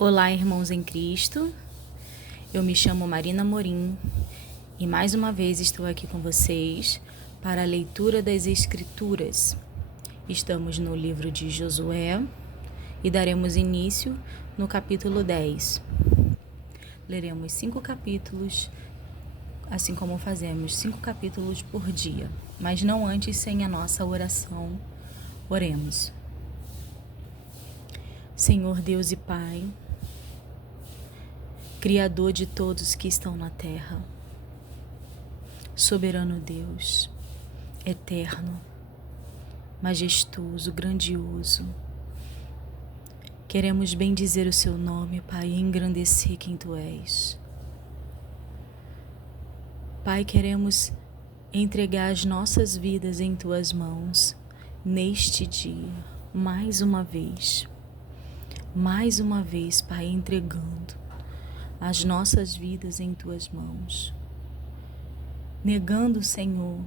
Olá, irmãos em Cristo. Eu me chamo Marina Morim e mais uma vez estou aqui com vocês para a leitura das Escrituras. Estamos no livro de Josué e daremos início no capítulo 10. Leremos 5 capítulos, assim como fazemos 5 capítulos por dia, mas não antes sem a nossa oração. Oremos. Senhor Deus e Pai, Criador de todos que estão na terra, soberano Deus, eterno, majestoso, grandioso, queremos bendizer o seu nome, Pai, e engrandecer quem Tu és. Pai, queremos entregar as nossas vidas em Tuas mãos neste dia, mais uma vez, Pai, entregando as nossas vidas em Tuas mãos, negando, Senhor,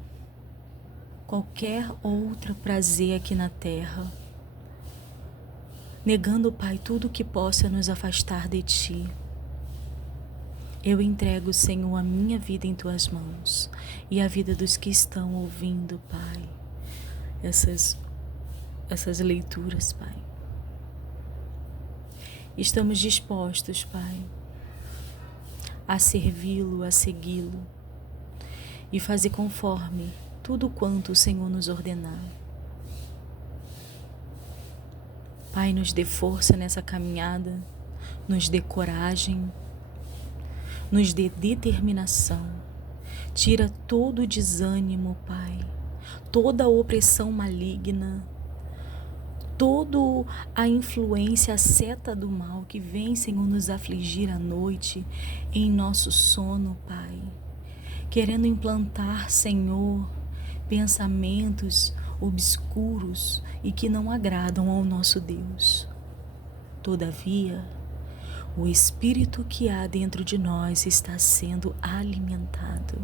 qualquer outro prazer aqui na terra, negando, Pai, tudo que possa nos afastar de Ti. Eu entrego, Senhor, a minha vida em Tuas mãos e a vida dos que estão ouvindo, Pai, essas leituras, Pai. Estamos dispostos, Pai, a servi-lo, a segui-lo e fazer conforme tudo quanto o Senhor nos ordenar. Pai, nos dê força nessa caminhada, nos dê coragem, nos dê determinação. Tira todo o desânimo, Pai, toda a opressão maligna, toda a influência, a seta do mal que vem, Senhor, nos afligir à noite, em nosso sono, Pai, querendo implantar, Senhor, pensamentos obscuros e que não agradam ao nosso Deus. Todavia, o Espírito que há dentro de nós está sendo alimentado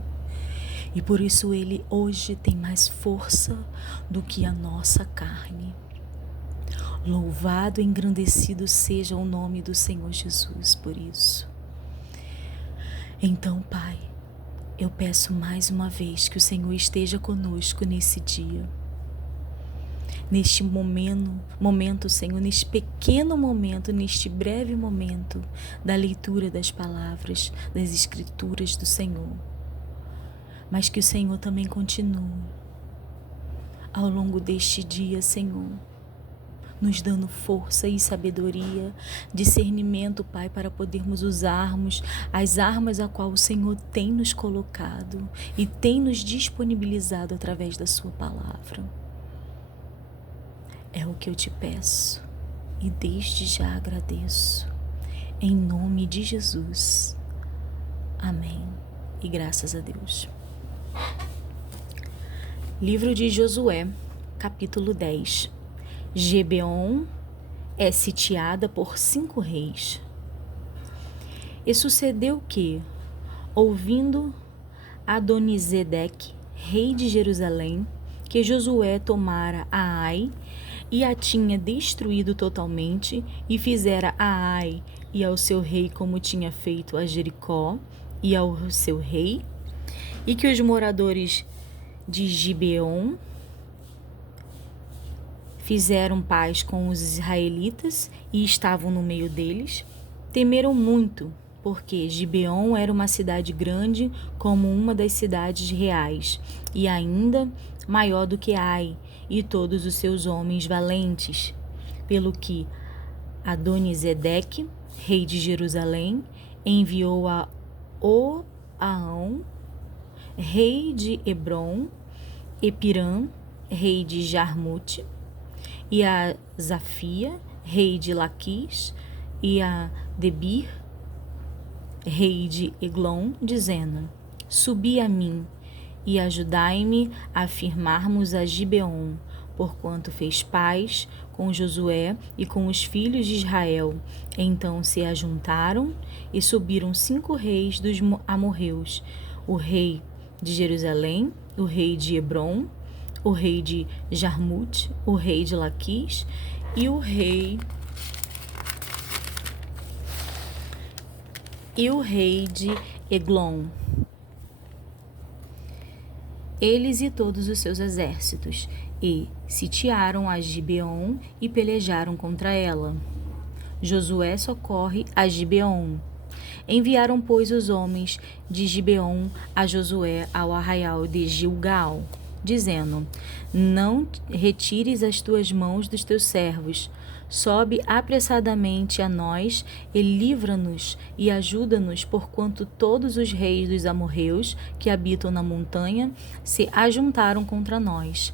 e por isso ele hoje tem mais força do que a nossa carne. Louvado e engrandecido seja o nome do Senhor Jesus por isso. Então, Pai, eu peço mais uma vez que o Senhor esteja conosco nesse dia, neste momento, Senhor, neste pequeno momento, neste breve momento da leitura das palavras, das Escrituras do Senhor. Mas que o Senhor também continue ao longo deste dia, Senhor, nos dando força e sabedoria, discernimento, Pai, para podermos usarmos as armas a qual o Senhor tem nos colocado e tem nos disponibilizado através da Sua palavra. É o que eu te peço e desde já agradeço. Em nome de Jesus. Amém. E graças a Deus. Livro de Josué, capítulo 10. Gibeon é sitiada por 5 reis. E sucedeu que, ouvindo Adonisedeque, rei de Jerusalém, que Josué tomara a Ai e a tinha destruído totalmente, e fizera a Ai e ao seu rei como tinha feito a Jericó e ao seu rei, e que os moradores de Gibeon fizeram paz com os israelitas e estavam no meio deles, temeram muito, porque Gibeon era uma cidade grande como uma das cidades reais, e ainda maior do que Ai, e todos os seus homens valentes. Pelo que Adonisedeque, rei de Jerusalém, enviou a Oaão, rei de Hebron, Epirã, rei de Jarmute, e a Zafia, rei de Laquis, e a Debir, rei de Eglon, dizendo: Subi a mim, e ajudai-me a firmarmos a Gibeon, porquanto fez paz com Josué e com os filhos de Israel. Então se ajuntaram e subiram 5 reis dos amorreus, o rei de Jerusalém, o rei de Hebron, o rei de Jarmute, o rei de Laquis e o rei e o rei de Eglon, eles e todos os seus exércitos, e sitiaram a Gibeon e pelejaram contra ela. Josué socorre a Gibeon. Enviaram, pois, os homens de Gibeon a Josué ao arraial de Gilgal, dizendo: Não retires as tuas mãos dos teus servos. Sobe apressadamente a nós e livra-nos e ajuda-nos, porquanto todos os reis dos amorreus que habitam na montanha se ajuntaram contra nós.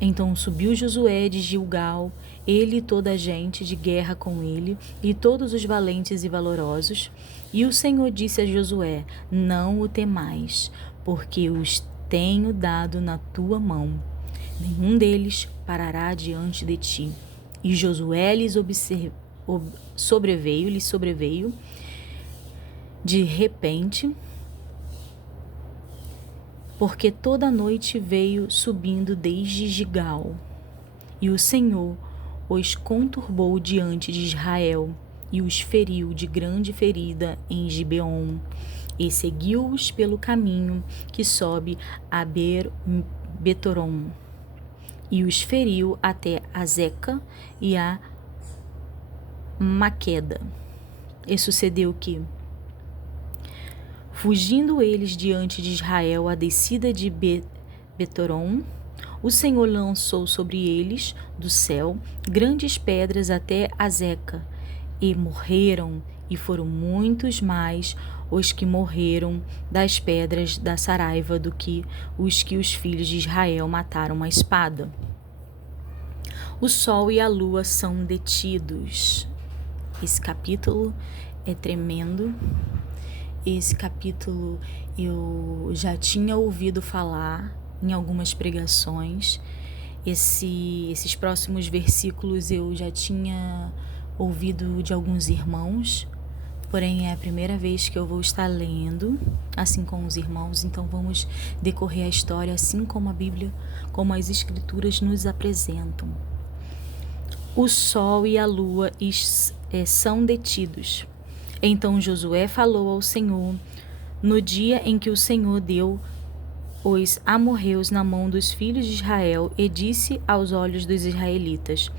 Então subiu Josué de Gilgal, ele e toda a gente de guerra com ele, e todos os valentes e valorosos. E o Senhor disse a Josué: Não o temais, porque os tenho dado na tua mão. Nenhum deles parará diante de ti. E Josué lhes sobreveio de repente, porque toda a noite veio subindo desde Gilgal. E o Senhor os conturbou diante de Israel, e os feriu de grande ferida em Gibeon, e seguiu-os pelo caminho que sobe a Betorom, e os feriu até Azeca e a Maqueda. E sucedeu que, fugindo eles diante de Israel a descida de Betorom, o Senhor lançou sobre eles do céu grandes pedras até Azeca, e morreram, e foram muitos mais os que morreram das pedras da saraiva do que os filhos de Israel mataram à espada. O sol e a lua são detidos. Esse capítulo é tremendo. Esse capítulo eu já tinha ouvido falar em algumas pregações. Esses próximos versículos eu já tinha ouvido de alguns irmãos, porém é a primeira vez que eu vou estar lendo assim com os irmãos, então vamos decorrer a história assim como a Bíblia, como as Escrituras nos apresentam. O sol e a lua são detidos. Então Josué falou ao Senhor no dia em que o Senhor deu os amorreus na mão dos filhos de Israel, e disse aos olhos dos israelitas: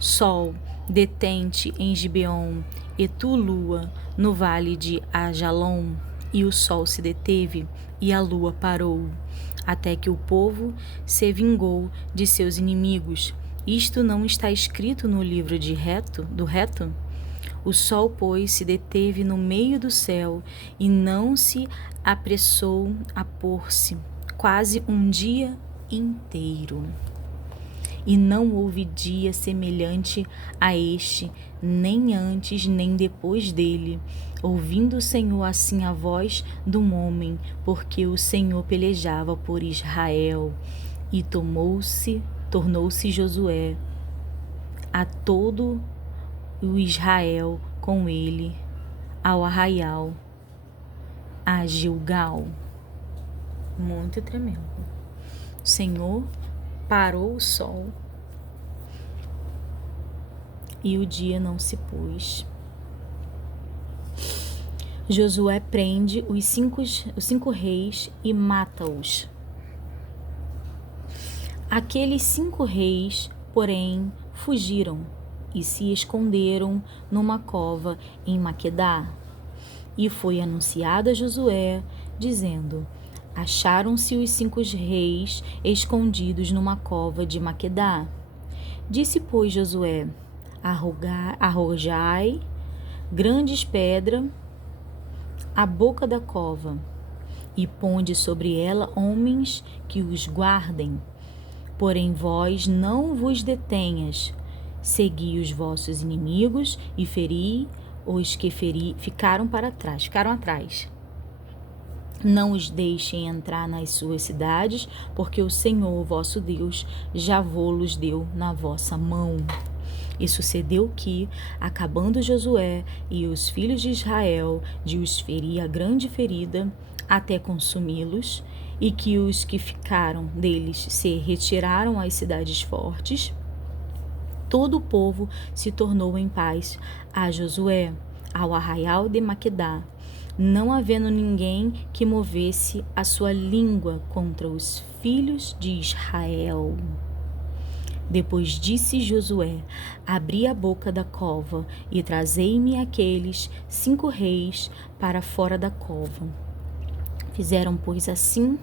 Sol, detente em Gibeon, e tu, lua, no vale de Ajalon. E o sol se deteve, e a lua parou, até que o povo se vingou de seus inimigos. Isto não está escrito no livro do reto? O sol, pois, se deteve no meio do céu, e não se apressou a pôr-se, quase um dia inteiro. E não houve dia semelhante a este, nem antes nem depois dele, ouvindo o Senhor assim a voz de um homem, porque o Senhor pelejava por Israel. E tornou-se Josué a todo o Israel com ele ao arraial, a Gilgal. Muito tremendo. O Senhor parou o sol e o dia não se pôs. Josué prende os cinco reis e mata-os. Aqueles 5 reis, porém, fugiram e se esconderam numa cova em Maquedá. E foi anunciado a Josué, dizendo: Acharam-se os 5 reis escondidos numa cova de Maquedá. Disse, pois, Josué: Arrojai grandes pedras à boca da cova, e ponde sobre ela homens que os guardem. Porém vós não vos detenhas, segui os vossos inimigos e feri os que ficaram atrás. Não os deixem entrar nas suas cidades, porque o Senhor vosso Deus já vô-los deu na vossa mão. E sucedeu que, acabando Josué e os filhos de Israel de os ferir a grande ferida, até consumi-los, e que os que ficaram deles se retiraram às cidades fortes, todo o povo se tornou em paz a Josué, ao arraial de Maquedá, não havendo ninguém que movesse a sua língua contra os filhos de Israel. Depois disse Josué: abri a boca da cova e trazei-me aqueles 5 reis para fora da cova. Fizeram, pois, assim,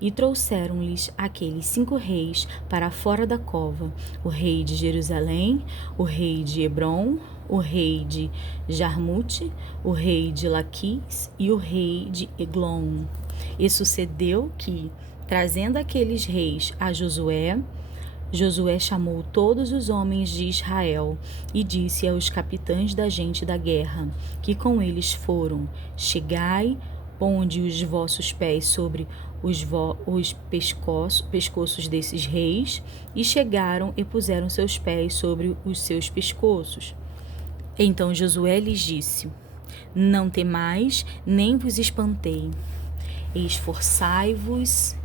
e trouxeram-lhes aqueles 5 reis para fora da cova: o rei de Jerusalém, o rei de Hebrom, o rei de Jarmute, o rei de Laquis e o rei de Eglon. E sucedeu que, trazendo aqueles reis a Josué chamou todos os homens de Israel e disse aos capitães da gente da guerra, que com eles foram: chegai, ponde os vossos pés sobre os pescoços desses reis. E chegaram e puseram seus pés sobre os seus pescoços. Então Josué lhes disse: não temais, nem vos espantei. Esforçai-vos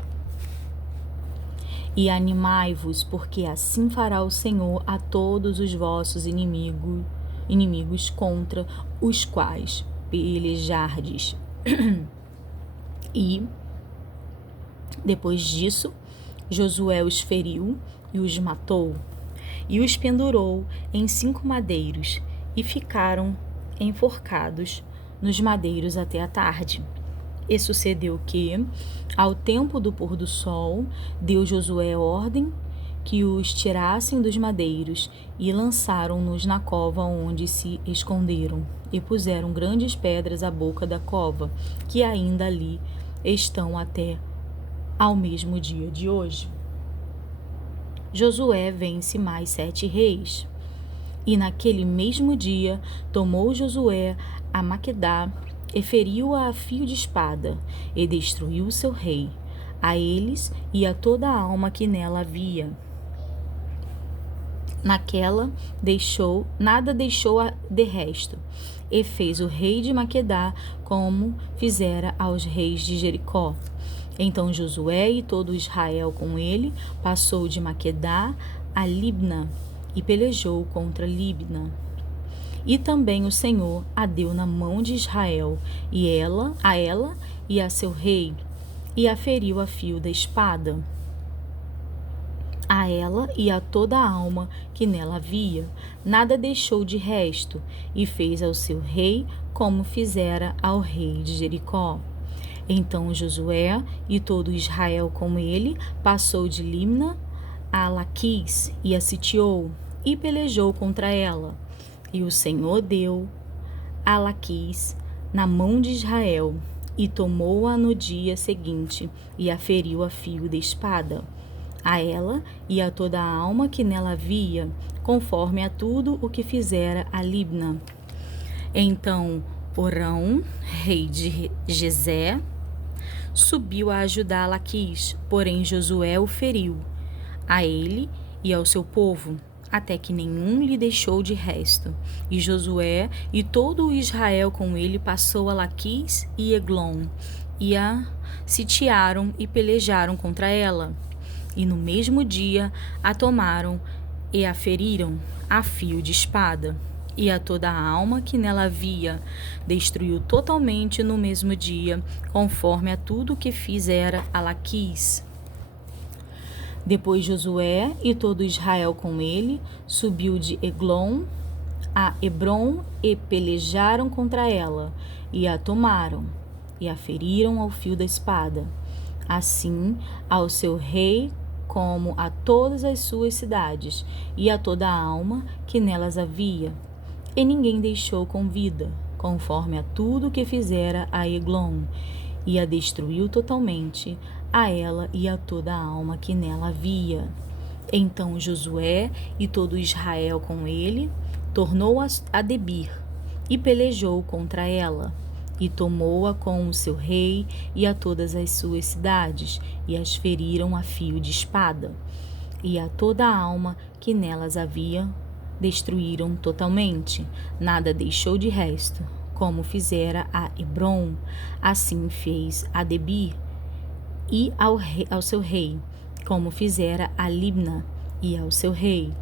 e animai-vos, porque assim fará o Senhor a todos os vossos inimigos contra os quais pelejardes. E, depois disso, Josué os feriu e os matou, e os pendurou em 5 madeiros, e ficaram enforcados nos madeiros até a tarde. E sucedeu que, ao tempo do pôr do sol, deu Josué ordem que os tirassem dos madeiros, e lançaram-nos na cova onde se esconderam, e puseram grandes pedras à boca da cova, que ainda ali estão até ao mesmo dia de hoje. Josué vence mais 7 reis. E naquele mesmo dia tomou Josué a Maquedá, e feriu-a a fio de espada, e destruiu o seu rei, a eles e a toda a alma que nela havia. Naquela nada deixou de resto, e fez o rei de Maquedá como fizera aos reis de Jericó. Então Josué e todo Israel com ele passou de Maquedá a Libna, e pelejou contra Libna. E também o Senhor a deu na mão de Israel, e ela e a seu rei, e a feriu a fio da espada, a ela e a toda a alma que nela havia. Nada deixou de resto, e fez ao seu rei como fizera ao rei de Jericó. Então Josué e todo Israel com ele passou de Libna a Laquis, e a sitiou, e pelejou contra ela. E o Senhor deu a Laquis na mão de Israel, e tomou-a no dia seguinte, e a feriu a fio de espada, a ela e a toda a alma que nela havia, conforme a tudo o que fizera a Libna. Então Orão, rei de Gezé, subiu a ajudar Laquis, porém Josué o feriu, a ele e ao seu povo, até que nenhum lhe deixou de resto. E Josué e todo o Israel com ele passou a Laquis e Eglon, e a sitiaram e pelejaram contra ela. E no mesmo dia a tomaram e a feriram a fio de espada, e a toda a alma que nela havia destruiu totalmente no mesmo dia, conforme a tudo o que fizera a Laquis. Depois Josué e todo Israel com ele subiu de Eglon a Hebrom, e pelejaram contra ela, e a tomaram, e a feriram ao fio da espada, assim ao seu rei como a todas as suas cidades, e a toda a alma que nelas havia. E ninguém deixou com vida, conforme a tudo que fizera a Eglon, e a destruiu totalmente, a ela e a toda a alma que nela havia. Então Josué e todo Israel com ele tornou a Debir, e pelejou contra ela, e tomou-a com o seu rei e a todas as suas cidades, e as feriram a fio de espada, e a toda a alma que nelas havia destruíram totalmente, nada deixou de resto, como fizera a Hebrom. Assim fez a Debir e ao seu rei, como fizera a Libna e ao seu rei.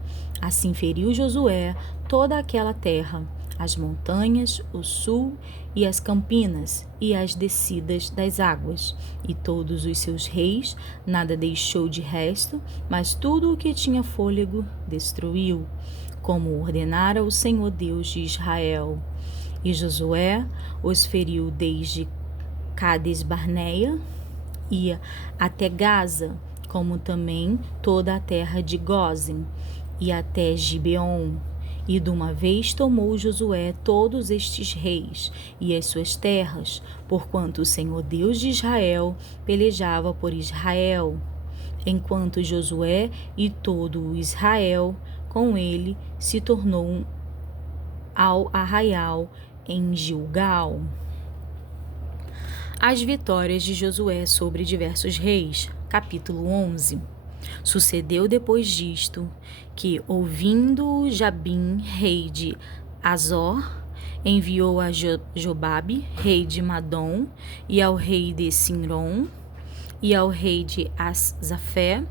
Assim feriu Josué toda aquela terra, as montanhas, o sul e as campinas, e as descidas das águas. E todos os seus reis, nada deixou de resto, mas tudo o que tinha fôlego destruiu, como ordenara o Senhor Deus de Israel. E Josué os feriu desde Cades-Barneia e até Gaza, como também toda a terra de Gósen, e até Gibeon. E de uma vez tomou Josué todos estes reis e as suas terras, porquanto o Senhor Deus de Israel pelejava por Israel. Enquanto Josué e todo o Israel com ele se tornou ao arraial em Gilgal. As vitórias de Josué sobre diversos reis. Capítulo 11. Sucedeu depois disto que, ouvindo Jabim, rei de Azor, enviou a Jobabe, rei de Madom, e ao rei de Sinron, e ao rei de Asafé,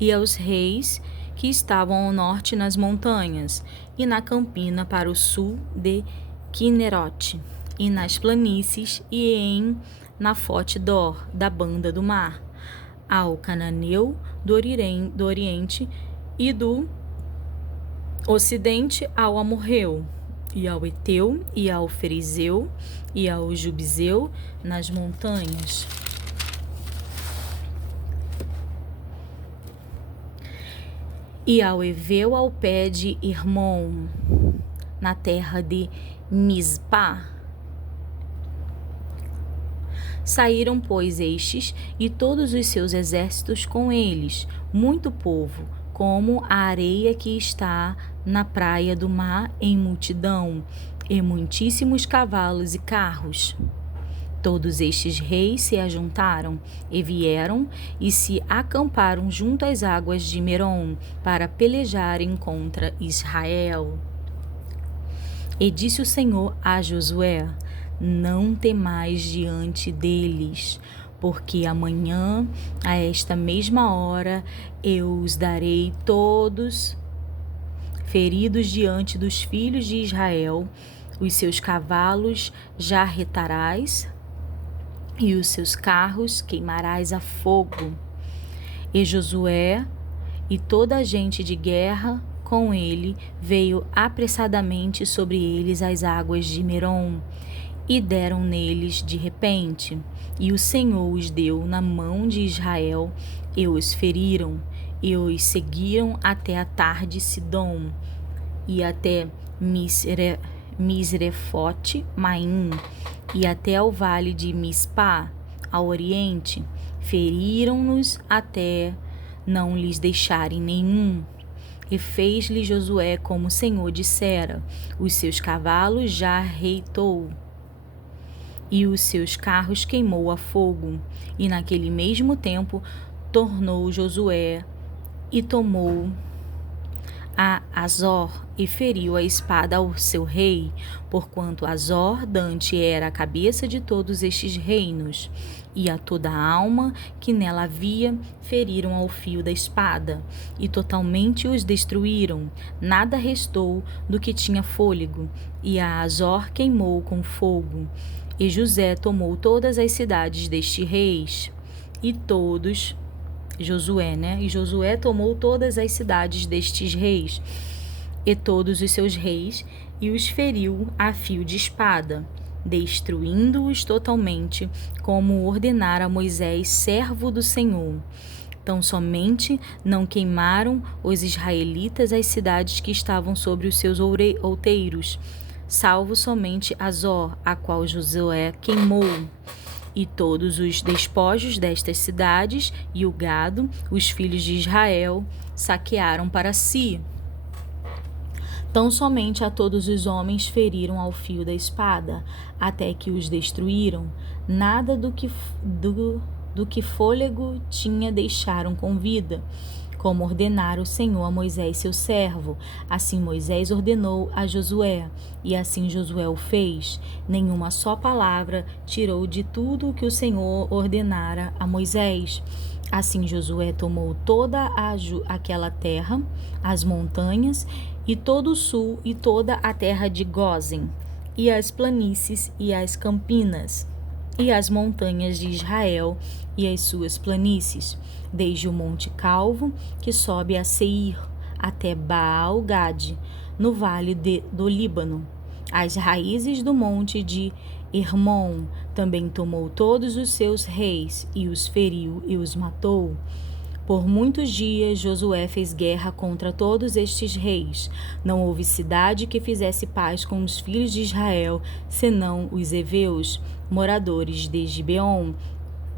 e aos reis que estavam ao norte nas montanhas, e na campina para o sul de Quinerote, e nas planícies, e em Nafote-dor, da banda do mar, ao cananeu do Oriente e do Ocidente, ao amorreu, e ao Eteu, e ao Ferizeu, e ao Jubizeu, nas montanhas. E ao Eveu ao pé de Irmon, na terra de Mispá. Saíram, pois, estes e todos os seus exércitos com eles, muito povo, como a areia que está na praia do mar em multidão, e muitíssimos cavalos e carros. Todos estes reis se ajuntaram e vieram e se acamparam junto às águas de Merom para pelejarem contra Israel. E disse o Senhor a Josué: não temais diante deles, porque amanhã, a esta mesma hora, eu os darei todos feridos diante dos filhos de Israel. Os seus cavalos jarretarás e os seus carros queimarás a fogo. E Josué e toda a gente de guerra com ele veio apressadamente sobre eles as águas de Merom, e deram neles de repente, e o Senhor os deu na mão de Israel, e os feriram, e os seguiram até a tarde Sidom, e até Misrefote Maim, e até ao vale de Mispá, ao oriente, feriram-nos até não lhes deixarem nenhum. E fez-lhe Josué como o Senhor dissera, os seus cavalos já reitou, e os seus carros queimou a fogo. E naquele mesmo tempo tornou Josué e tomou a Azor e feriu a espada ao seu rei, porquanto Azor dante era a cabeça de todos estes reinos, e a toda a alma que nela havia feriram ao fio da espada, e totalmente os destruíram, nada restou do que tinha fôlego, e a Azor queimou com fogo. E José tomou todas as cidades destes reis, e todos... E Josué tomou todas as cidades destes reis, e todos os seus reis, e os feriu a fio de espada, destruindo-os totalmente, como ordenara Moisés, servo do Senhor. Tão somente não queimaram os israelitas as cidades que estavam sobre os seus outeiros, salvo somente Azor, a qual Josué queimou. E todos os despojos destas cidades e o gado, os filhos de Israel saquearam para si. Tão somente a todos os homens feriram ao fio da espada, até que os destruíram. Nada do que fôlego tinha deixaram com vida, como ordenara o Senhor a Moisés seu servo. Assim Moisés ordenou a Josué, e assim Josué o fez. Nenhuma só palavra tirou de tudo o que o Senhor ordenara a Moisés. Assim Josué tomou toda aquela terra, as montanhas, e todo o sul, e toda a terra de Gósen, e as planícies, e as campinas, e as montanhas de Israel, e as suas planícies, desde o monte Calvo, que sobe a Seir, até Baal-Gade, no vale do Líbano, as raízes do monte de Hermon. Também tomou todos os seus reis, e os feriu e os matou. Por muitos dias Josué fez guerra contra todos estes reis. Não houve cidade que fizesse paz com os filhos de Israel, senão os heveus, moradores de Gibeon.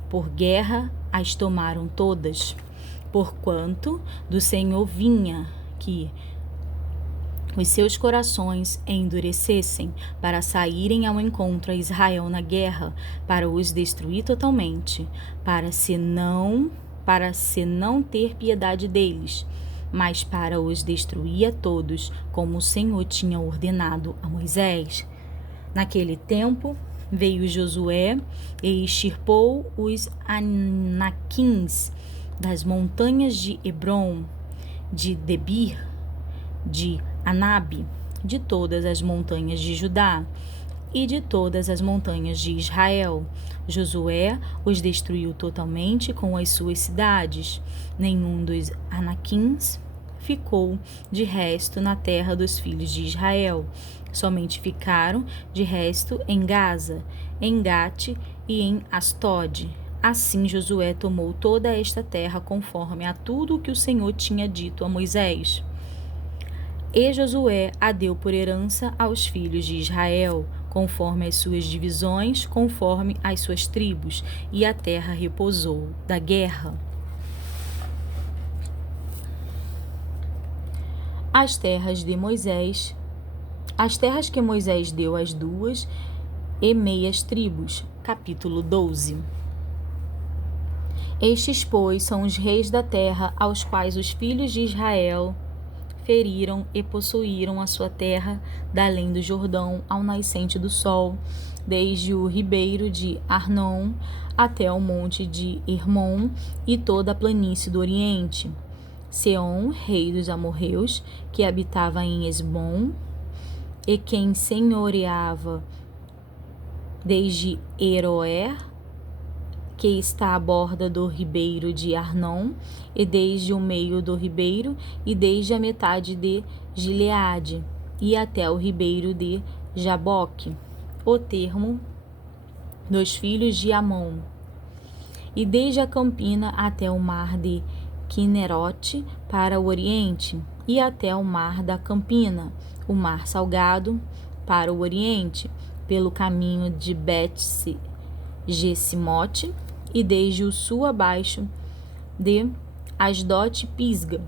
Por guerra as tomaram todas. Porquanto do Senhor vinha que os seus corações endurecessem para saírem ao encontro a Israel na guerra, para os destruir totalmente, para se não ter piedade deles, mas para os destruir a todos, como o Senhor tinha ordenado a Moisés. Naquele tempo veio Josué e extirpou os Anaquins das montanhas de Hebron, de Debir, de Anabe, de todas as montanhas de Judá e de todas as montanhas de Israel. Josué os destruiu totalmente com as suas cidades. Nenhum dos Anaquins ficou de resto na terra dos filhos de Israel. Somente ficaram de resto em Gaza, em Gate e em Astode. Assim Josué tomou toda esta terra conforme a tudo o que o Senhor tinha dito a Moisés. E Josué a deu por herança aos filhos de Israel, conforme as suas divisões, conforme as suas tribos, e a terra repousou da guerra. As terras de Moisés, as terras que Moisés deu às 2,5 tribos. Capítulo 12. Estes, pois, são os reis da terra, aos quais os filhos de Israel feriram e possuíram a sua terra, da além do Jordão ao nascente do sol, desde o ribeiro de Arnon até o monte de Hermon e toda a planície do Oriente. Seom, rei dos amorreus, que habitava em Esbom, e quem senhoreava desde Eroer, que está à borda do ribeiro de Arnon, e desde o meio do ribeiro, e desde a metade de Gileade, e até o ribeiro de Jaboque, o termo dos filhos de Amon, e desde a campina até o mar de Quinerote para o oriente, e até o mar da campina, o mar salgado, para o oriente, pelo caminho de Bet-Gesimote, e desde o sul abaixo de Asdote Pisga,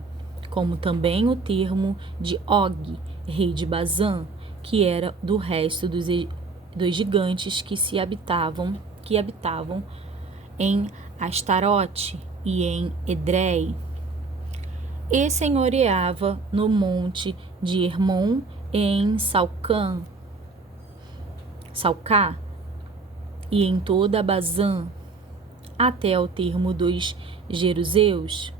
como também o termo de Og, rei de Bazã, que era do resto dos gigantes que habitavam em Astarote e em Edrei, e senhoreava no monte de Hermon e em Salcá, e em toda a Bazã, até o termo dos Jeruseus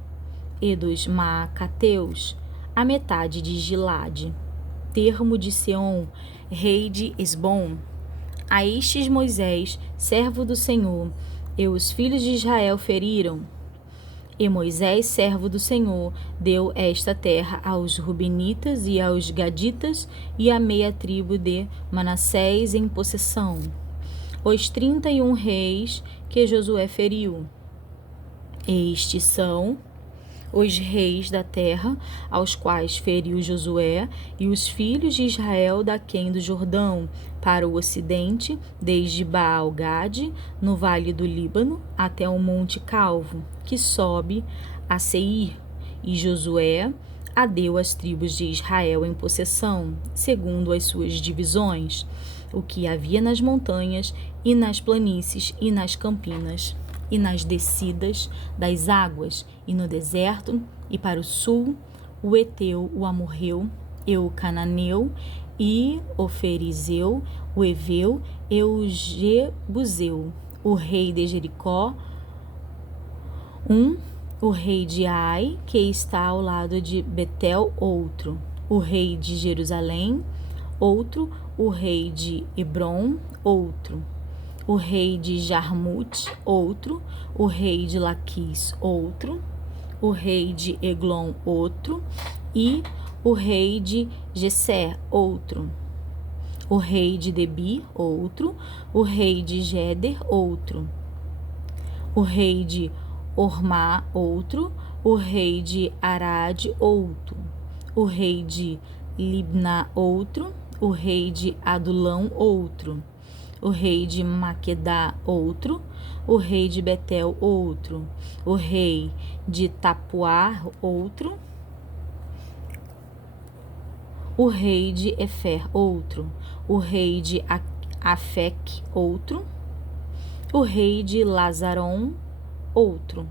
e dos Maacateus, a metade de Gilade, termo de Seom, rei de Esbom. A estes Moisés, servo do Senhor, e os filhos de Israel feriram. E Moisés, servo do Senhor, deu esta terra aos Rubenitas e aos Gaditas e à meia tribo de Manassés em possessão. Os 31 reis que Josué feriu. Estes são os reis da terra, aos quais feriu Josué, e os filhos de Israel daquém do Jordão, para o ocidente, desde Baal-Gade, no vale do Líbano, até o monte Calvo, que sobe a Seir. E Josué a deu às tribos de Israel em possessão, segundo as suas divisões, o que havia nas montanhas e nas planícies e nas campinas, e nas descidas das águas, e no deserto, e para o sul, o Eteu, o Amorreu, e o Cananeu, e o Ferizeu, o Eveu, e o Jebuseu, o rei de Jericó, O rei de Ai, que está ao lado de Betel, outro. O rei de Jerusalém, outro. O rei de Hebron, outro. O rei de Jarmute, outro. O rei de Laquis, outro. O rei de Eglon, outro. E o rei de Gesser, outro. O rei de Debi, outro. O rei de Geder, outro. O rei de Ormá, outro. O rei de Arad, outro. O rei de Libná, outro. O rei de Adulão, outro. O rei de Maquedá, outro. O rei de Betel, outro. O rei de Tapuá, outro. O rei de Efer, outro. O rei de Afec, outro. O rei de Lazaron, outro.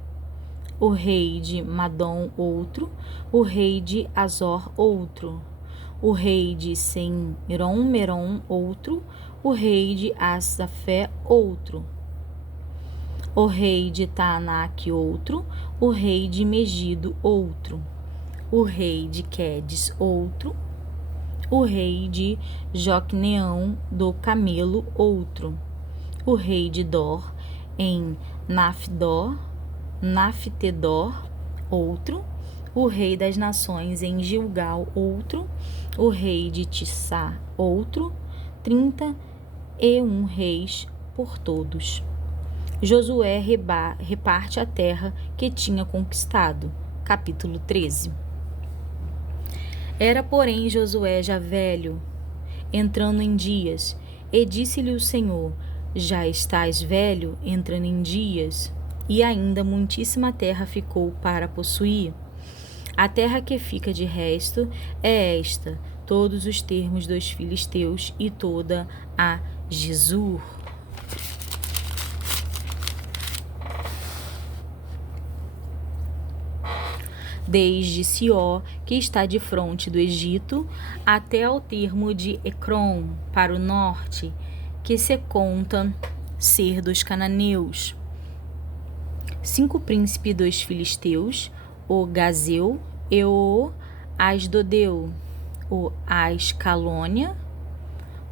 O rei de Madom, outro. O rei de Azor, outro. O rei de Meron, outro. O rei de Asafé, outro. O rei de Taanac, outro. O rei de Megido, outro. O rei de Quedes, outro. O rei de Jocneão do Camelo, outro. O rei de Dor em Naftedor, outro. O rei das nações em Gilgal, outro. O rei de Tissá, outro. 31 reis por todos. Josué reparte a terra que tinha conquistado. Capítulo 13. Era, porém, Josué já velho, entrando em dias, e disse-lhe o Senhor: já estás velho, entrando em dias, e ainda muitíssima terra ficou para possuir. A terra que fica de resto é esta, todos os termos dos filisteus e toda a Jesur. Desde Sió, que está de fronte do Egito, até ao termo de Ecrom, para o norte, que se conta ser dos cananeus. 5 príncipes dos filisteus, o Gazeu e o Asdodeu, o Ascalônia,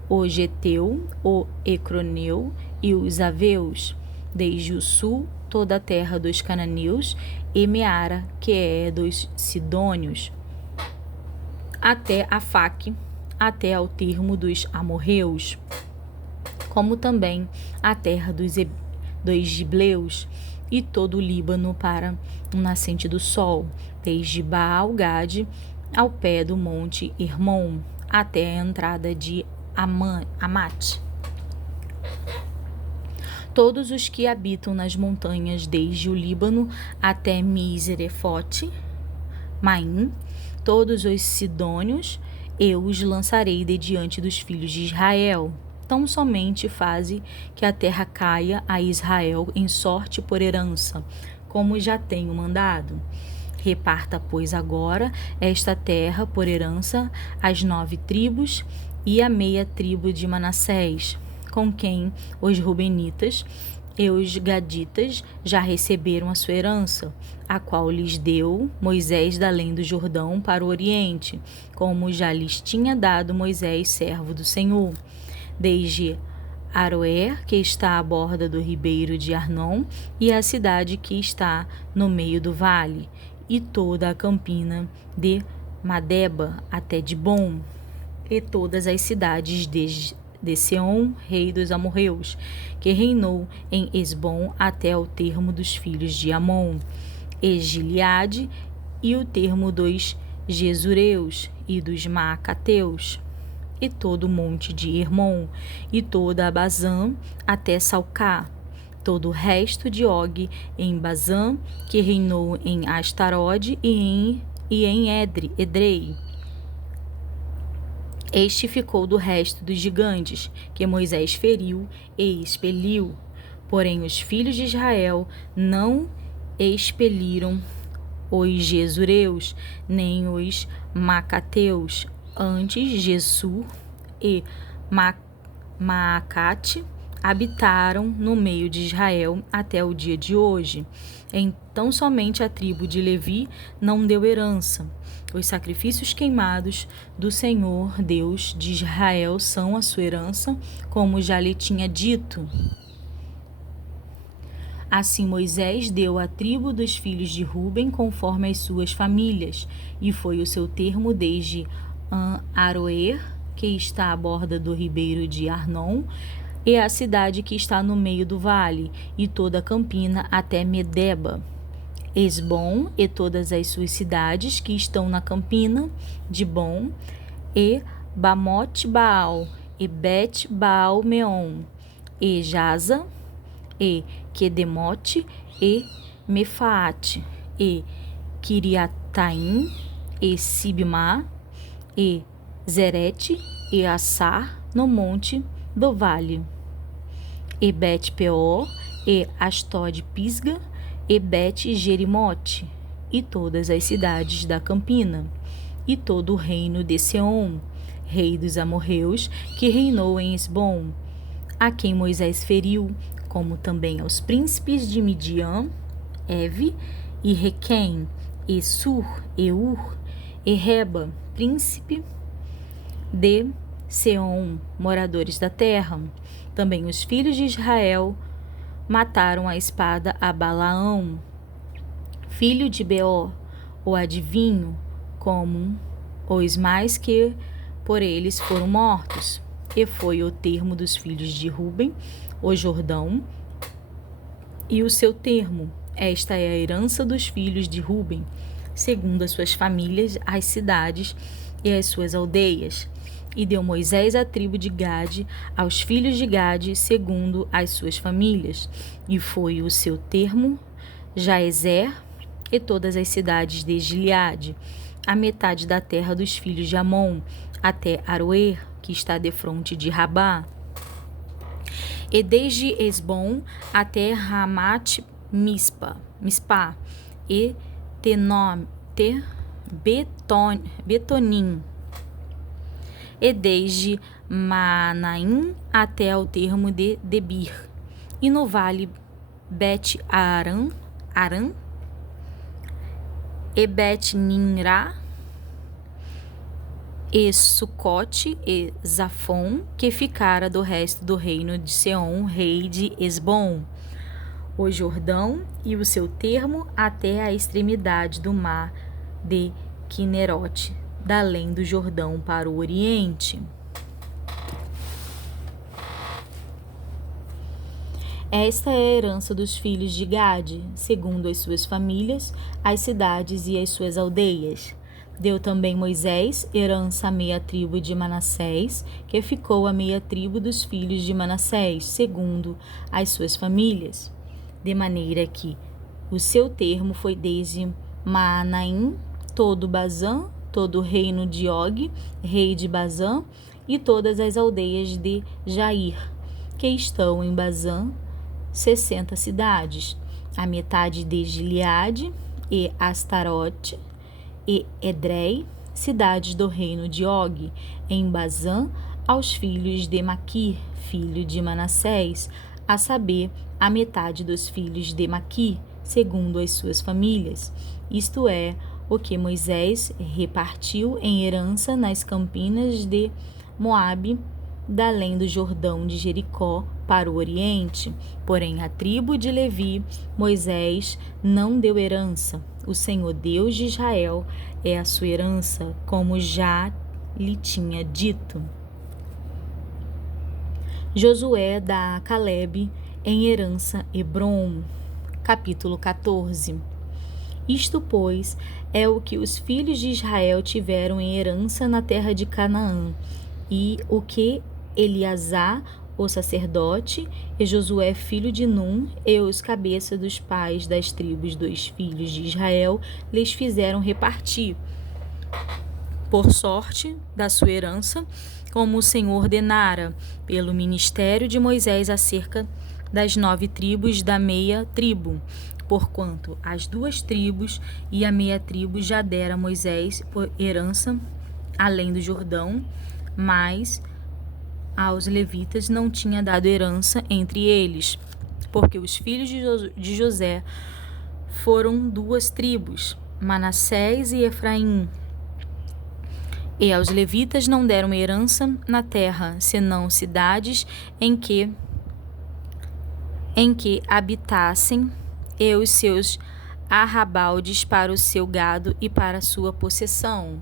o Geteu, o Ecroneu e os Aveus, desde o sul toda a terra dos cananeus e Meara, que é dos sidônios, até Afaque, até ao termo dos amorreus, como também a terra dos gibleus, e todo o Líbano para o nascente do sol, desde Baal-Gade ao pé do monte Hermon, até a entrada de Amate. Todos os que habitam nas montanhas, desde o Líbano até Miserefote, Maim, todos os sidônios, eu os lançarei de diante dos filhos de Israel. Tão somente faze que a terra caia a Israel em sorte por herança, como já tenho mandado. Reparta, pois, agora esta terra por herança às 9 tribos e a meia tribo de Manassés, com quem os Rubenitas e os Gaditas já receberam a sua herança, a qual lhes deu Moisés da além do Jordão para o oriente, como já lhes tinha dado Moisés, servo do Senhor, desde Aroer, que está à borda do ribeiro de Arnon, e a cidade que está no meio do vale, e toda a campina de Madeba até Dibom, e todas as cidades de Seom, rei dos amorreus, que reinou em Esbom até o termo dos filhos de Amon, e Gileade, e o termo dos Gesureus e dos Maacateus, e todo o monte de Hermon, e toda a Bazã até Salcá, todo o resto de Og em Bazã, que reinou em Astarode e em Edrei. Este ficou do resto dos gigantes, que Moisés feriu e expeliu. Porém, os filhos de Israel não expeliram os Gesureus, nem os Maacateus. Antes, Jesur e Maacate habitaram no meio de Israel até o dia de hoje. Então somente a tribo de Levi não deu herança. Os sacrifícios queimados do Senhor Deus de Israel são a sua herança, como já lhe tinha dito. Assim Moisés deu à tribo dos filhos de Ruben conforme as suas famílias, e foi o seu termo desde Aroer, que está à borda do ribeiro de Arnon, e a cidade que está no meio do vale, e toda a campina até Medeba. Esbom e todas as suas cidades que estão na campina de Bom, e Bamote Baal, e Bet Baal Meon, e Jaza, e Quedemote, e Mefaate, e Kiriataim, e Sibmá, e Zerete, e Assar, no monte do vale, e Bet-peor, e Astod Pisga, e Bet-Jerimote, e todas as cidades da campina, e todo o reino de Seom, rei dos amorreus, que reinou em Esbom, a quem Moisés feriu, como também aos príncipes de Midian, Eve, e Requém, e Sur, e Ur, e Reba, príncipe de Seom, moradores da terra. Também os filhos de Israel mataram a espada a Balaão, filho de Beor, o adivinho, como os mais que por eles foram mortos. E foi o termo dos filhos de Ruben, o Jordão, e o seu termo. Esta é a herança dos filhos de Ruben, segundo as suas famílias, as cidades e as suas aldeias. E deu Moisés a tribo de Gade aos filhos de Gade, segundo as suas famílias. E foi o seu termo Jaezer e todas as cidades de Gileade, a metade da terra dos filhos de Amon, até Aroer, que está defronte de Rabá, e desde Esbom até Ramat-Mispa, e Betonim, e desde Manaim até o termo de Debir, e no vale Bet-Aram, e Bet-Nimrá, e Sucote e Zafon, que ficara do resto do reino de Seom, rei de Esbom, o Jordão e o seu termo até a extremidade do mar de Quinerote, da além do Jordão para o oriente. Esta é a herança dos filhos de Gade, segundo as suas famílias, as cidades e as suas aldeias. Deu também Moisés herança à meia tribo de Manassés, que ficou a meia tribo dos filhos de Manassés, segundo as suas famílias, de maneira que o seu termo foi desde Maanaim, todo Bazã, todo o reino de Og, rei de Bazã, e todas as aldeias de Jair, que estão em Bazã, 60 cidades, a metade de Gileade e Astarote, e Edrei, cidades do reino de Og, em Bazã, aos filhos de Maquir, filho de Manassés, a saber, a metade dos filhos de Maquir, segundo as suas famílias, isto é, o que Moisés repartiu em herança nas campinas de Moabe, da além do Jordão de Jericó para o oriente. Porém, a tribo de Levi, Moisés não deu herança. O Senhor Deus de Israel é a sua herança, como já lhe tinha dito. Josué dá a Calebe em herança Hebrom. Capítulo 14. Isto, pois, é o que os filhos de Israel tiveram em herança na terra de Canaã, e o que Eleazar, o sacerdote, e Josué, filho de Num, e os cabeças dos pais das tribos dos filhos de Israel, lhes fizeram repartir, por sorte da sua herança, como o Senhor ordenara, pelo ministério de Moisés acerca das 9 tribos da meia tribo, porquanto as 2 tribos e a meia tribo já dera a Moisés por herança além do Jordão, mas aos levitas não tinha dado herança entre eles, porque os filhos de José foram 2 tribos, Manassés e Efraim. E aos levitas não deram herança na terra, senão cidades em que habitassem, e os seus arrabaldes para o seu gado e para a sua possessão.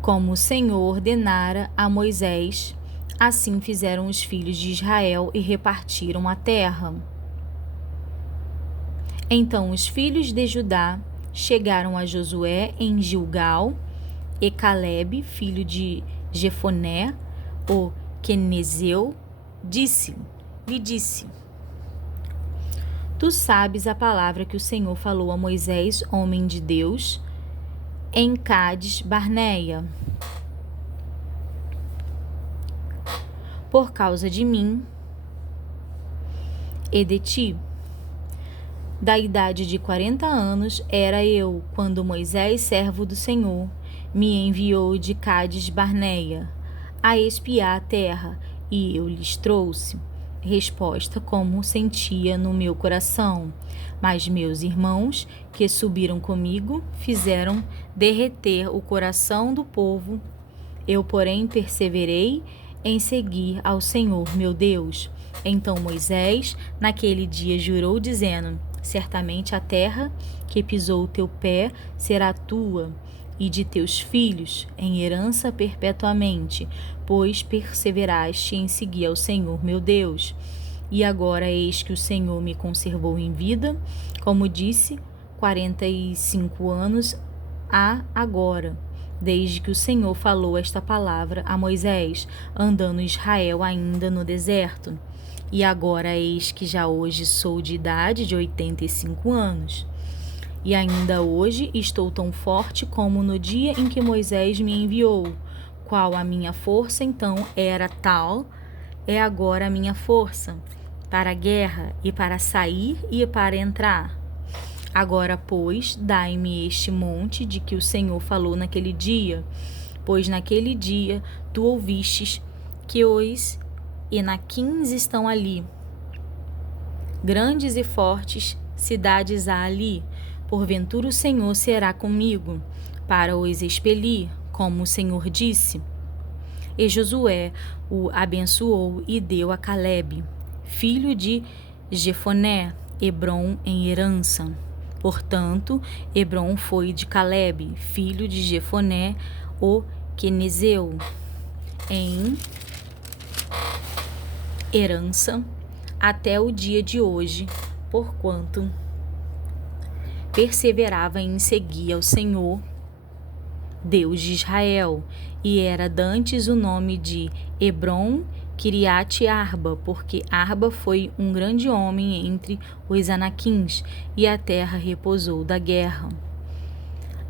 Como o Senhor ordenara a Moisés, assim fizeram os filhos de Israel e repartiram a terra. Então os filhos de Judá chegaram a Josué em Gilgal, e Calebe, filho de Jefoné, o quenezeu, lhe disse: Tu sabes a palavra que o Senhor falou a Moisés, homem de Deus, em Cádiz Barneia. Por causa de mim e de ti. Da idade de 40 anos era eu, quando Moisés, servo do Senhor, me enviou de Cádiz Barneia a espiar a terra, e eu lhes trouxe resposta como sentia no meu coração. Mas meus irmãos, que subiram comigo, fizeram derreter o coração do povo. Eu, porém, perseverei em seguir ao Senhor meu Deus. Então Moisés, naquele dia, jurou, dizendo: Certamente a terra que pisou o teu pé será tua e de teus filhos em herança perpetuamente, pois perseveraste em seguir ao Senhor meu Deus. E agora eis que o Senhor me conservou em vida, como disse, 45 anos há agora, desde que o Senhor falou esta palavra a Moisés, andando Israel ainda no deserto. E agora eis que já hoje sou de idade de 85 anos. E ainda hoje estou tão forte como no dia em que Moisés me enviou. Qual a minha força então era tal, é agora a minha força, para a guerra e para sair e para entrar. Agora, pois, dai-me este monte de que o Senhor falou naquele dia, pois naquele dia tu ouvistes que os Enaquins estão ali. Grandes e fortes cidades há ali. Porventura o Senhor será comigo, para os expelir, como o Senhor disse. E Josué o abençoou e deu a Calebe, filho de Jefoné, Hebrom em herança. Portanto, Hebrom foi de Calebe, filho de Jefoné, o quenezeu, em herança até o dia de hoje, porquanto perseverava em seguir ao Senhor, Deus de Israel, e era dantes o nome de Hebrom Kiriate Arba, porque Arba foi um grande homem entre os Anaquins, e a terra repousou da guerra.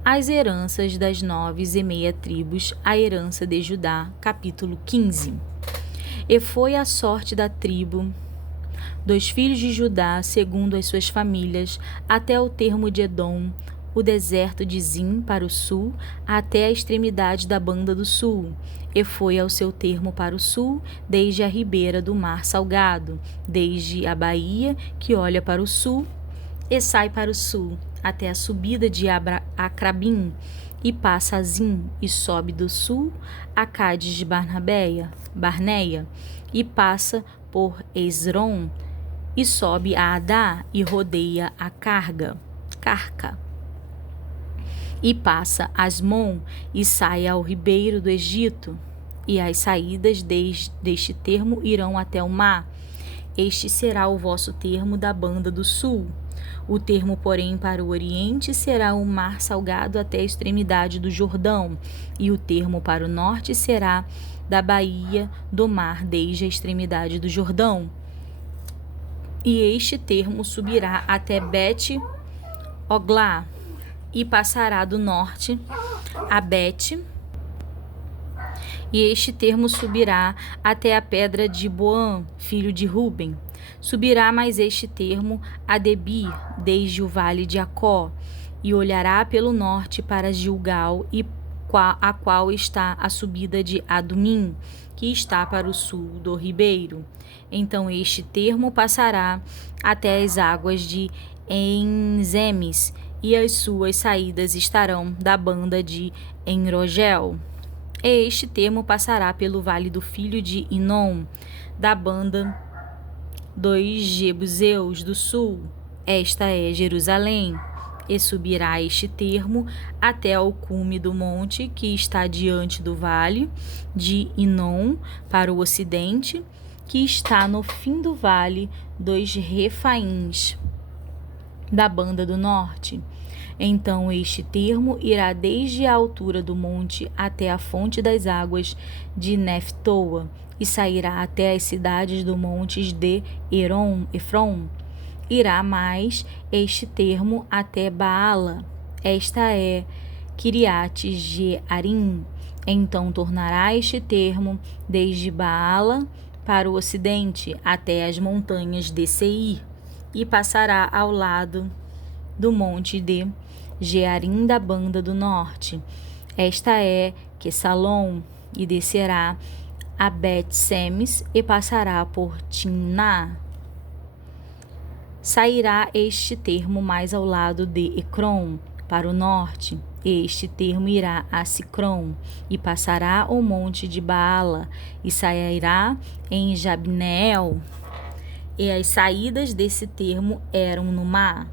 As heranças das 9,5 tribos, a herança de Judá, capítulo 15. E foi a sorte da tribo dos filhos de Judá, segundo as suas famílias, até o termo de Edom, o deserto de Zim para o sul, até a extremidade da banda do sul. E foi ao seu termo para o sul, desde a ribeira do mar salgado, desde a baía que olha para o sul, e sai para o sul, até a subida de Acrabim, e passa a Zim, e sobe do sul a Cádiz de Barneia, e passa por Esrom, e sobe a Adá, e rodeia a Carca, e passa Asmon, e sai ao ribeiro do Egito, e as saídas deste termo irão até o mar. Este será o vosso termo da banda do sul. O termo, porém, para o oriente será o mar salgado até a extremidade do Jordão, e o termo para o norte será da baía do mar desde a extremidade do Jordão. E este termo subirá até Bet-Oglá, e passará do norte a Bet, e este termo subirá até a pedra de Boã, filho de Ruben. Subirá mais este termo a Debir, desde o vale de Acó, e olhará pelo norte para Gilgal, e a qual está a subida de Adumim, que está para o sul do ribeiro. Então este termo passará até as águas de Enzemes, e as suas saídas estarão da banda de Enrogel. Este termo passará pelo vale do filho de Inom, da banda dos Jebuseus do sul. Esta é Jerusalém. E subirá este termo até ao cume do monte que está diante do vale de Inom para o ocidente, que está no fim do vale dos Refaíns, da banda do norte. Então este termo irá desde a altura do monte até a fonte das águas de Neftoa, e sairá até as cidades do montes de Efron. Irá mais este termo até Baala. Esta é Kiriate Jearim. Então tornará este termo desde Baala para o ocidente até as montanhas de Seir, e passará ao lado do monte de Jearim da banda do norte. Esta é Quesalom, e descerá a Bet-Semes e passará por Timná. Sairá este termo mais ao lado de Ecrom, para o norte. Este termo irá a Sicrom, e passará o monte de Baala, e sairá em Jabneel. E as saídas desse termo eram no mar.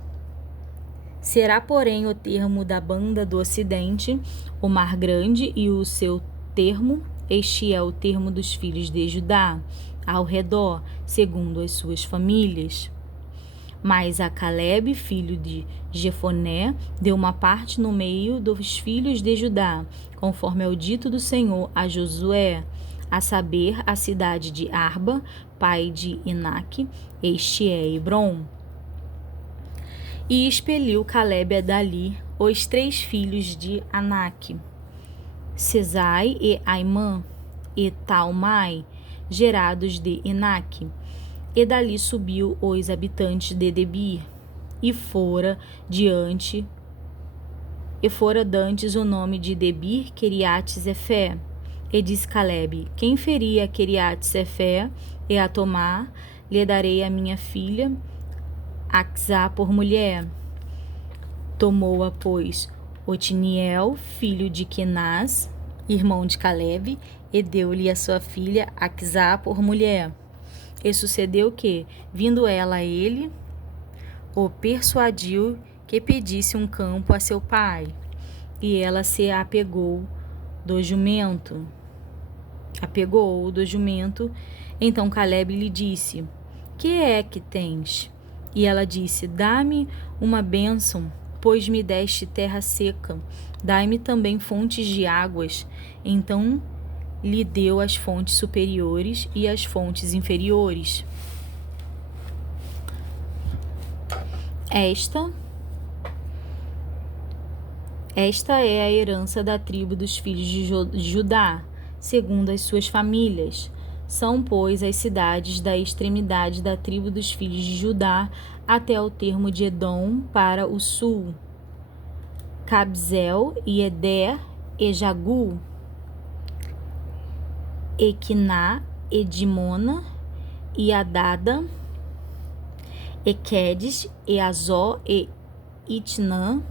Será, porém, o termo da banda do ocidente, o mar grande, e o seu termo, este é o termo dos filhos de Judá, ao redor, segundo as suas famílias. Mas a Calebe, filho de Jefoné, deu uma parte no meio dos filhos de Judá, conforme ao dito do Senhor a Josué, a saber, a cidade de Arba, pai de Enaque, este é Hebron. E expeliu Calebe dali os 3 filhos de Anaque, Sesai e Aimã, e Talmai, gerados de Enaque. E dali subiu os habitantes de Debir, e fora dantes o nome de Debir Queriate-Zefé. E disse Calebe: quem feria Queriate-Zefé e a tomar, lhe darei a minha filha Axá por mulher. Tomou-a, pois, Otiniel, filho de Quenaz, irmão de Calebe, e deu-lhe a sua filha Axá por mulher. E sucedeu que, vindo ela a ele, o persuadiu que pedisse um campo a seu pai. E ela se apegou do jumento. Então Calebe lhe disse: que é que tens? E ela disse: dá-me uma bênção, pois me deste terra seca. Dai-me também fontes de águas. Então lhe deu as fontes superiores e as fontes inferiores. Esta é a herança da tribo dos filhos de Judá, segundo as suas famílias. São, pois, as cidades da extremidade da tribo dos filhos de Judá até o termo de Edom para o sul: Cabzel, e Eder, e Jagu, Equiná, e Dimona, e Adada, e Quedes, e Azó, e Itnã,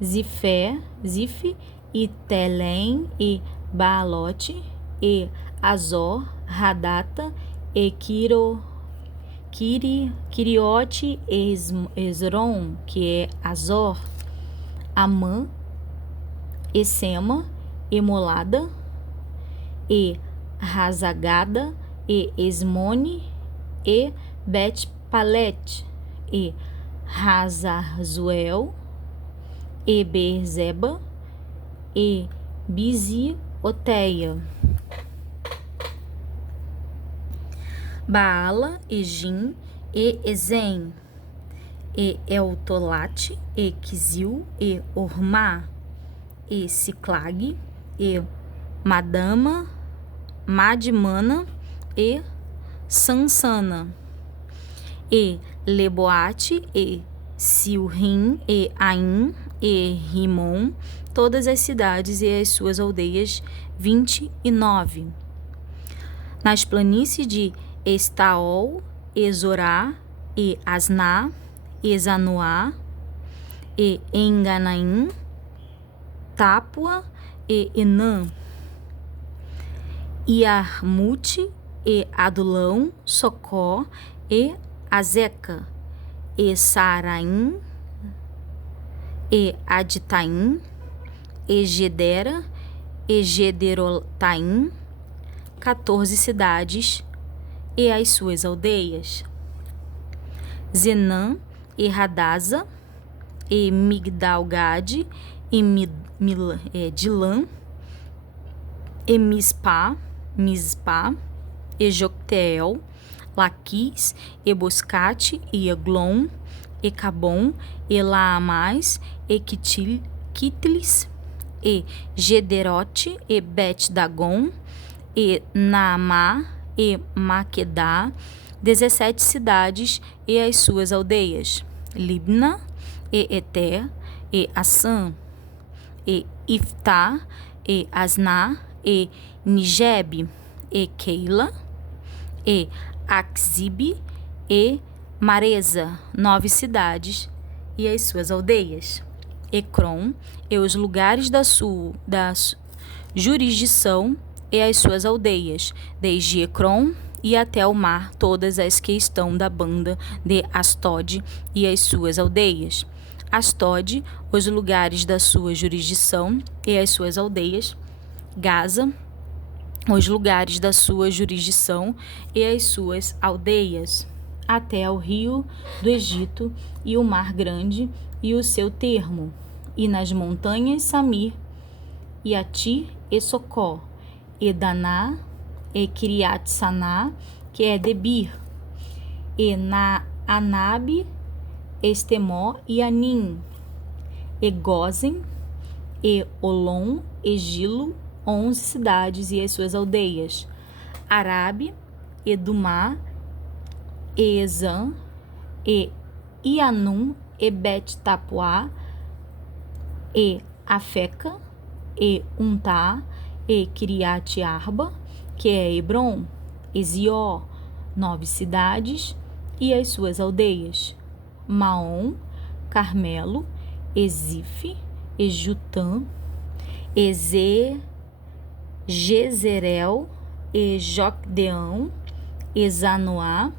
Zife, e Telém, e Baalote, e Azor, Radata, e Quiriote, e Esron, que é Azor, Amã, e Sema, e Molada, e Razagada, e Esmone, e Bet-Palet, e Hazarzuel, e Beerzeba, e Bizioteia, Baala, e Jim, e Ezem, e Eltolate, e Quizil, e Ormá, e Ciclag, e Madmana, e Sansana, e Leboate, e Silrim, e Aim, e Rimon, todas as cidades e as suas aldeias, 29. Nas planícies de Estaol, e Zorá, e Asná, e Zanoá, e Enganaim, Tápua, e Enã, e Armute, e Adulão, Socó, e Azeca, e Saaraim, e Aditaim, e Gedera, e Gederotaim, 14 cidades e as suas aldeias. Zenã, e Radasa, e Migdal-gade, e Dilã, e Mispá, e Jocteel, Laquis, e Boscate, e Eglon, e Cabom, e Laamás, e Quitlis, e Gederote, e Bet-Dagon, e Naamá, e Maquedá, 17 cidades e as suas aldeias. Libna, e Eter, e Assã, e Iftá, e Asná, e Nigebe, e Keila, e Axibe, e Maresa, 9 cidades e as suas aldeias. Ecrom, e os lugares da jurisdição e as suas aldeias, desde Ecrom e até o mar, todas as que estão da banda de Astode e as suas aldeias. Astode, os lugares da sua jurisdição e as suas aldeias. Gaza, os lugares da sua jurisdição e as suas aldeias, até o rio do Egito e o mar grande e o seu termo, e nas montanhas Samir, e Atir e Socó, e Daná, e Kiriat-Saná, que é Debir, e na Anabe, Estemó e Anim, e Gozen, e Olom, e Gilo, 11 cidades e as suas aldeias. Arabe, Edumá, e Ezã, e Ianum, e Bet-Tapuá, e Afeca, e Untá, e Kiriat-Arba, que é Hebron, e Zió, 9 cidades e as suas aldeias. Maom, Carmelo, e Zife, e Jutã, e Jezerel, e Jocdeão, e Zanoá,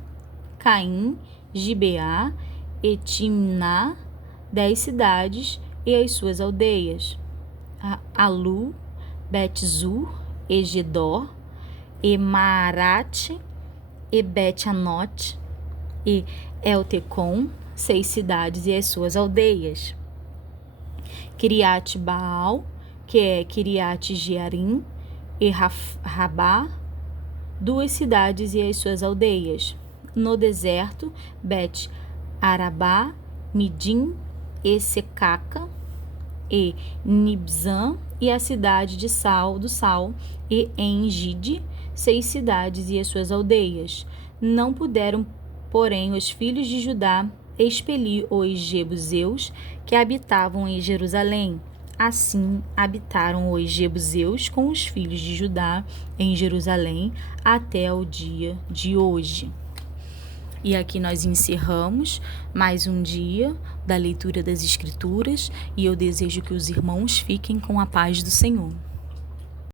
Caim, Gibeá, e Timná, 10 cidades e as suas aldeias. Alu, Bet-Zur, e Gedor, e Maarate, e Bet-Anote, e Eltecom, 6 cidades e as suas aldeias. Kiriat-Baal, que é Kiriat-Jearim, e Rabá, 2 cidades e as suas aldeias. No deserto, Bet-Arabá, Midim, e Secaca, e Nibzã, e a cidade de do Sal, e Engide, 6 cidades e as suas aldeias. Não puderam, porém, os filhos de Judá expelir os jebuseus que habitavam em Jerusalém. Assim habitaram os jebuseus com os filhos de Judá em Jerusalém até o dia de hoje. E aqui nós encerramos mais um dia da leitura das Escrituras e eu desejo que os irmãos fiquem com a paz do Senhor.